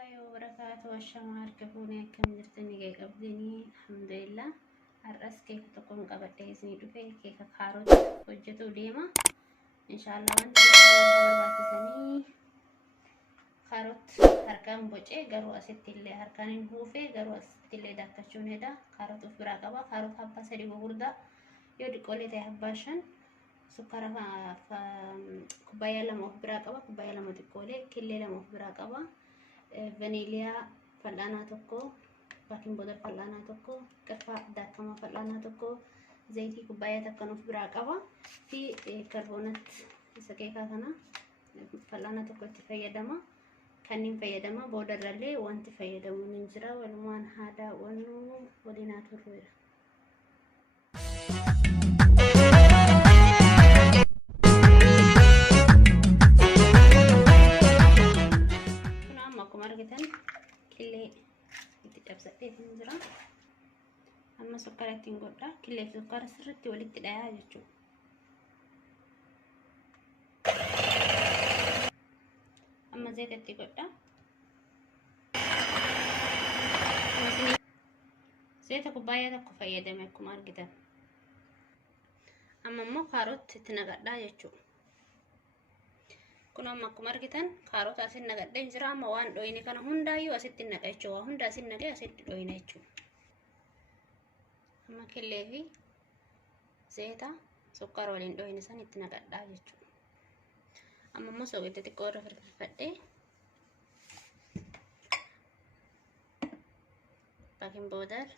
الله وبركاته والشمال كفوني كم جرتني جاي قبضني الحمد لله. الرأس كيف تكون قبل تيسني دفعي كيف خاروت وجتو ديما إن شاء الله. وانت باتسني خاروت هركان بوجه قروا أست اللي هركان هوفي قروا أست اللي دكتشون هدا خاروت أفبرا قبا خاروت حبا سري بوردا يودي قولي تي حباشن سكر كوباية لما أفبرا قبا كوباية لما تقولي كل لما أفبرا قبا vanilya fal'aanaa tokko, baking powder fal'aanaa tokko, qirfaa daakama fal'aanaa tokko, zayitii kubbaayyaa takka nuuf biraa qaba fi karboonat isa keekaa kana fal'aanaa tokko itti fayyadama. Kanneen fayyadama boodarrallee wanti fayyadamu ni jira. Walumaan haada wannu waliinaa turreera. Margitan kille itti cabsadhee jira. Amma sukkara ittiin godha. Killee fi sukkara sirriitti walitti dhayaa jechuudha. Amma zayita itti godha. Zayita kubbaayyaa tokko fayyadame akkuma argitan. Amma immoo kaarootii itti naqadhaa jechuudha. Kun amma akkuma argitan kaarota asin naqadhee jira. Amma waan dhoyine kana hundaayyuu asitti naqa jechuudha. Waa hunda asin naqee asitti dhoyine jechuudha. Amma killee fi zayita sukkara waliin dhoyine san itti naqadhaa jechuudha. Amma immoo soogidda xiqqoo irra firfirfadhee baking powder,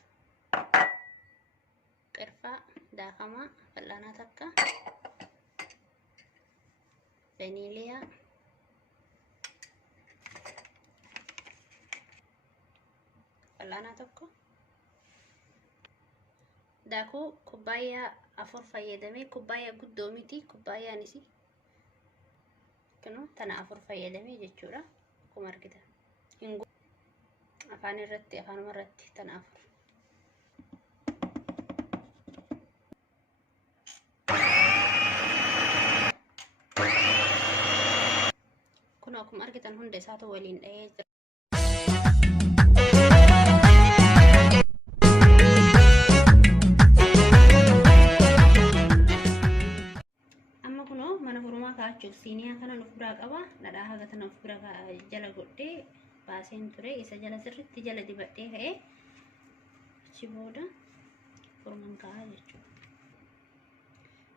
qirfaa daakamaa fal'aanaa takka, vanilya, fal'aanaa tokko, daakuu kubbaayyaa 4 fayyadamee kubbaayyaa guddoo miti kubbaayyaanisi kanu tana 4 fayyadamee jechuudha. Akkuma argitan hingu afaan irratti afaanuma irratti tana 4. Akkuma argitan hunda isaatu waliin dhahee jira. Amma kunoo mana furumaa kaa'achuuf siiniyaa kana nuuf biraa qaba. Dhadhaa haga tana nuuf biraa jala godhee baaseen ture. Isa jala sirriitti jala dibadhee ka'ee achi booda furumaan kaa'aa jechuudha.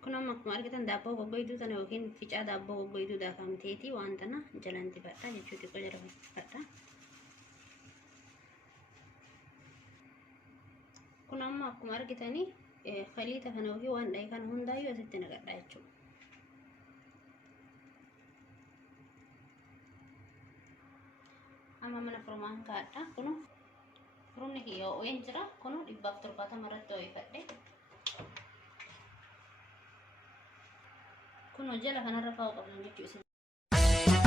Kun amma akkuma argitan daabboo goggoyduu tana yookiin ficaa daabboo goggoyduu daakamteeti waan tana jalaan dibadha jechuudha. Xiqqoo jala dibadha. Kun amma akkuma argitanii faliita kana yookiin waan dha'e kana hundaayyuu asitti naqadha jechuudha. Amma mana furumaan kaa'adha. Kun furumni kiyya ho'een jira. Kun 170 irratti ho'ifadhe. Kun jala kanarra kaa'uu qabna jechuudha.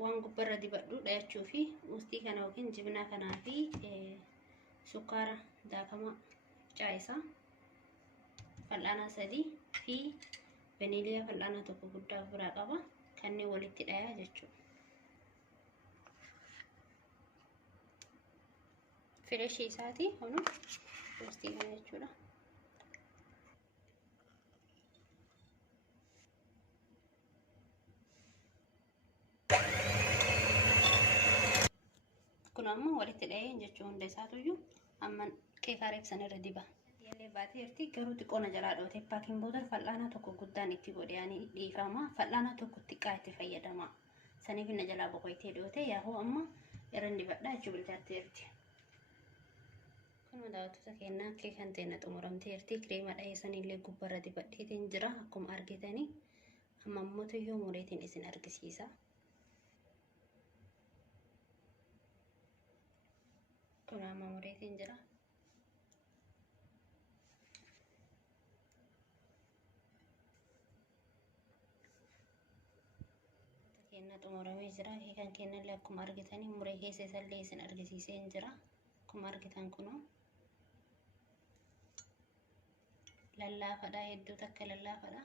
Waan gubbarra dibadhuudha jechuu fi ustii kana yookiin jibinaa kanaa fi sukkaara daakamaa caayisaa fal'aanaa 3 fi vanilyaa fal'aanaa tokko guddaa biraa qaba. Kanneen walitti dhayaa jechuudha. Fireeshii isaati kunu ustii kana jechuudha. Kun ammoo walitti dhahee jechuun hunda isaatuyyuu amma keekaareef sanirra diba. Yallee baatee jirti garuu xiqqoona jalaa dhoote. Baking powder fal'aanaa tokko guddaan itti godhanii dhiifama. Fal'aanaa tokko xiqqaa itti fayyadama. Saniif na jalaa boqoytee dhoote yaahoo amma irra dibadhaa jechuu bilchaattee jirti. Kun daawwattoota keenyaa keekan teenya xumuramtee jirti. Kireema dhaheessanillee gubbarra dibadheetiin jira akkuma argitanii. Amma immoo yoo mureetiin isin argisiisa. Kun amma mureetiin jira. Keenya xumuramee jira. Keekan keenyallee akkuma argitanii muree keessa isallee isin argisiiseen jira. Akkuma argitan kunoo lallaafadha hedduu takka lallaafadha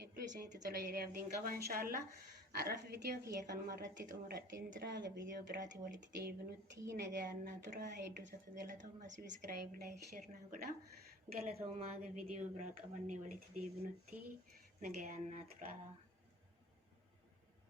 hedduu isinitti tola jedhee abdiin qaba inshallah. Arraf viidiyoo kiyya kanuma irratti xumuradheen jira. Viidiyoo biraatii walitti deebinutti nagaannaa tura. Hedduu takka galatoomaa. Subscribe, like, share naa godha. Galatoomaa viidiyoo biraa qabannee walitti deebinutti nagaannaa tura.